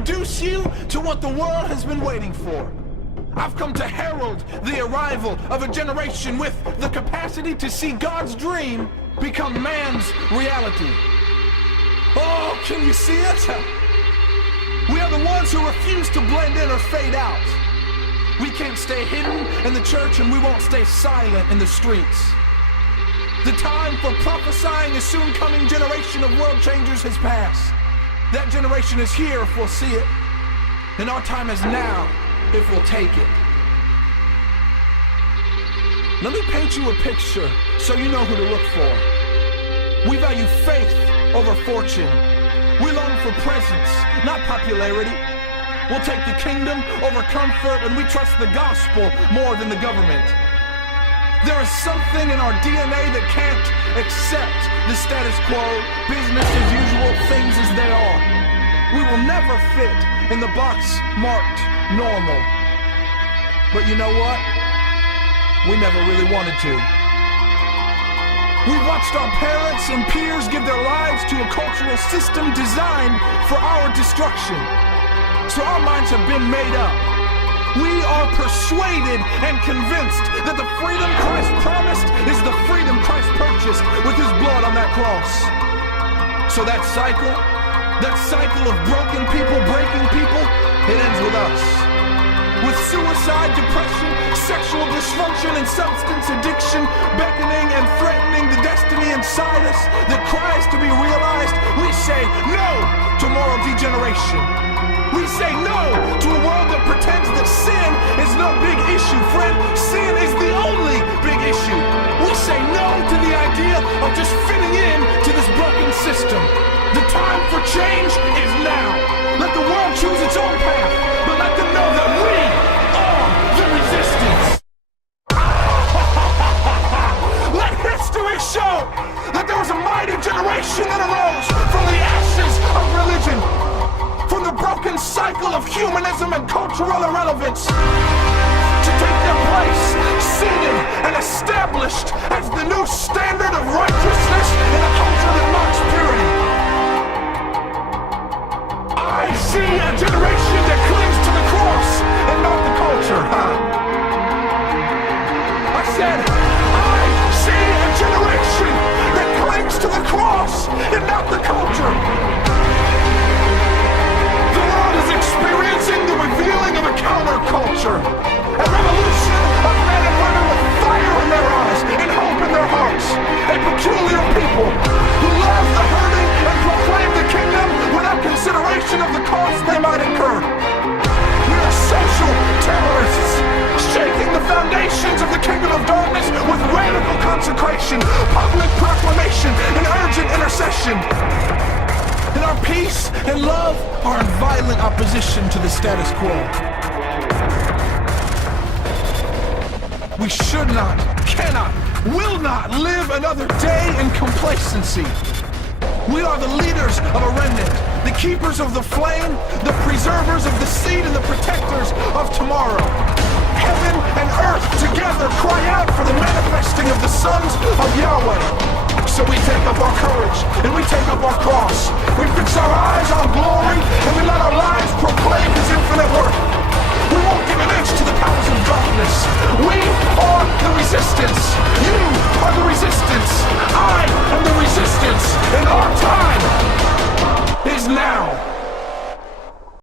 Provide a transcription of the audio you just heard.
introduce you to what the world has been waiting for. I've come to herald the arrival of a generation with the capacity to see God's dream become man's reality. Oh, can you see it? We are the ones who refuse to blend in or fade out. We can't stay hidden in the church, and we won't stay silent in the streets. The time for prophesying a soon-coming generation of world changers has passed. That generation is here if we'll see it, and our time is now if we'll take it. Let me paint you a picture so you know who to look for. We value faith over fortune. We long for presence, not popularity. We'll take the kingdom over comfort, and we trust the gospel more than the government. There is something in our DNA that can't accept the status quo, business as usual, things as they are. We will never fit in the box marked normal. But you know what? We never really wanted to. We've watched our parents and peers give their lives to a cultural system designed for our destruction. So our minds have been made up. We are persuaded and convinced that the freedom Christ promised is the freedom Christ purchased with his blood on that cross. So that cycle of broken people breaking people, it ends with us. With suicide, depression, sexual dysfunction, and substance addiction beckoning and threatening the destiny inside us that cries to be realized, we say no to moral degeneration. We say no to a world that pretends that sin is no big issue, friend. Sin is the only big issue. We say no to the idea of just fitting in to this broken system. The time for change is now. Let the world choose its own path, but let them know that we are the resistance. Let history show that there was a mighty generation that arose from the ashes of religion, from the broken cycle of humanism and cultural irrelevance, to take their place, seated and established as the new standard of righteousness in a culture that mocks purity. I see a generation that clings to the cross and not the culture. I said, I see a generation that clings to the cross and not the culture. The world is experiencing the revealing of a counterculture, a revolution of men and women with fire in their eyes and hope in their hearts, a peculiar people who love the hurting and proclaim the kingdom without consideration of the cost they might incur. We are social terrorists, shaking the foundations of the kingdom of darkness with radical consecration, public proclamation, and urgent intercession. And our peace and love are in violent opposition to the status quo. We should not, cannot, will not live another day in complacency. We are the leaders of a remnant, the keepers of the flame, the preservers of the seed, and the protectors of tomorrow. Heaven and earth together cry out for the manifesting of the sons of Yahweh. So we take up our courage and we take up our cross. We fix our eyes on glory and we let our lives proclaim his infinite worth. We won't give an inch to the powers of darkness. We are the resistance. You are the resistance. I